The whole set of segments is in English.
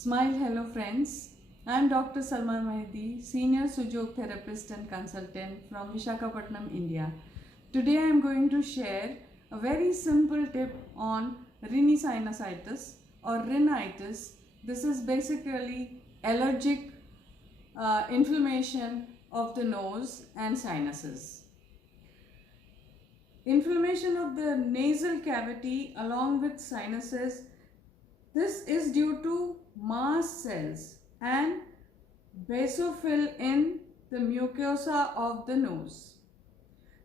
Smile, hello friends. I am Dr. Salma Mahdi, Senior Sujok Therapist and Consultant from Visakhapatnam, India. Today I am going to share a very simple tip on rhinosinusitis or rhinitis. This is basically allergic inflammation of the nose and sinuses. Inflammation of the nasal cavity along with sinuses. This is due to mast cells and basophil in the mucosa of the nose.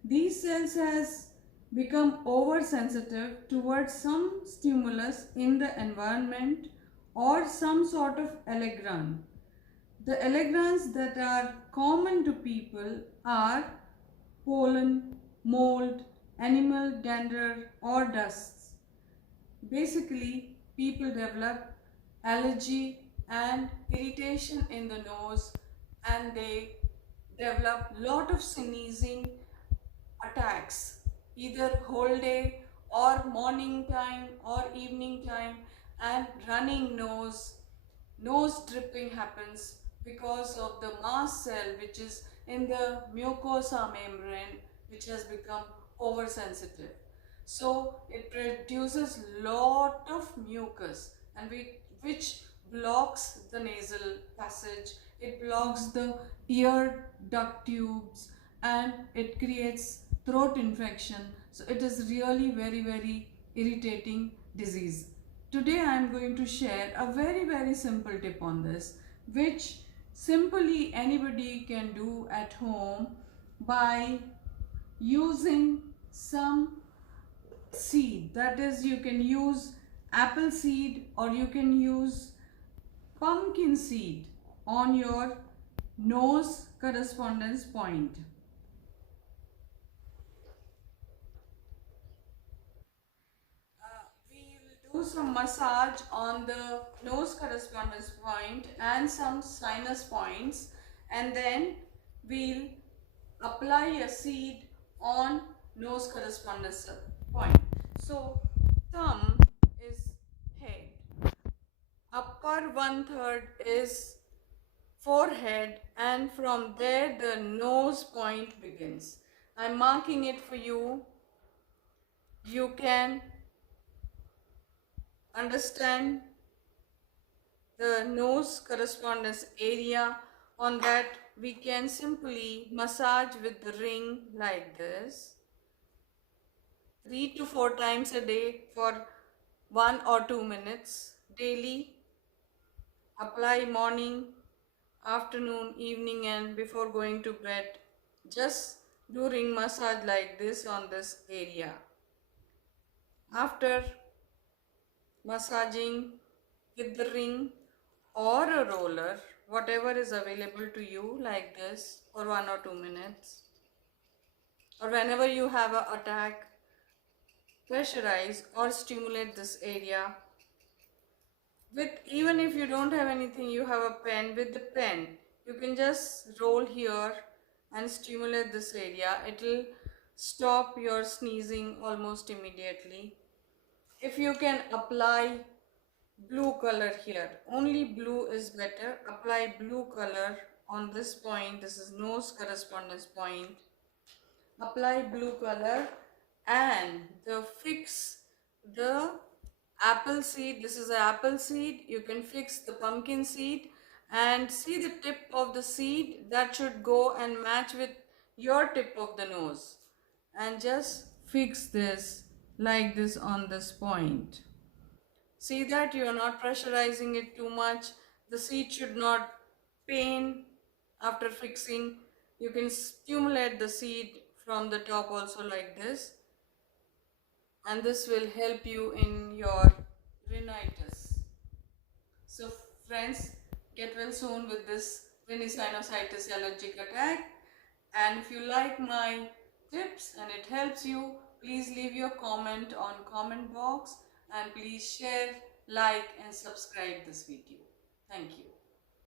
These cells has become oversensitive towards some stimulus in the environment or some sort of allergen. The allergens that are common to people are pollen, mold, animal dander or dusts. Basically, people develop allergy and irritation in the nose, and they develop lot of sneezing attacks either whole day or morning time or evening time, and running nose dripping happens because of the mast cell which is in the mucosa membrane, which has become oversensitive. So it produces lot of mucus, and which blocks the nasal passage, it blocks the ear duct tubes, and it creates throat infection. So it is really very irritating disease. Today I am going to share a very simple tip on this, which simply anybody can do at home by using some seed. That is, you can use apple seed or you can use pumpkin seed on your nose correspondence point. We will do some massage on the nose correspondence point and some sinus points, and then we'll apply a seed on nose correspondence point. So thumb is head, upper 1/3 is forehead, and from there the nose point begins. I'm marking it for you. You can understand the nose correspondence area. On that we can simply massage with the ring like this 3 to 4 times a day for 1 or 2 minutes daily. Apply morning, afternoon, evening, and before going to bed. Just do ring massage like this on this area. After massaging with the ring or a roller, whatever is available to you, like this for 1 or 2 minutes, or whenever you have an attack, pressurize or stimulate this area with, even if you don't have anything, you have a pen, with the pen you can just roll here and stimulate this area. It will stop your sneezing almost immediately. If you can apply blue color here, only blue is better. Apply blue color on this point. This is nose correspondence point. Apply blue color and fix the apple seed. This is an apple seed. You can fix the pumpkin seed, and see the tip of the seed that should go and match with your tip of the nose, and just fix this like this on this point. See that you are not pressurizing it too much. The seed should not pain after fixing. You can stimulate the seed from the top also like this, and this will help you in your rhinitis. So friends, get well soon with this rhinosinusitis allergic attack. And if you like my tips and it helps you, please leave your comment on comment box, and please share, like and subscribe this video. Thank you.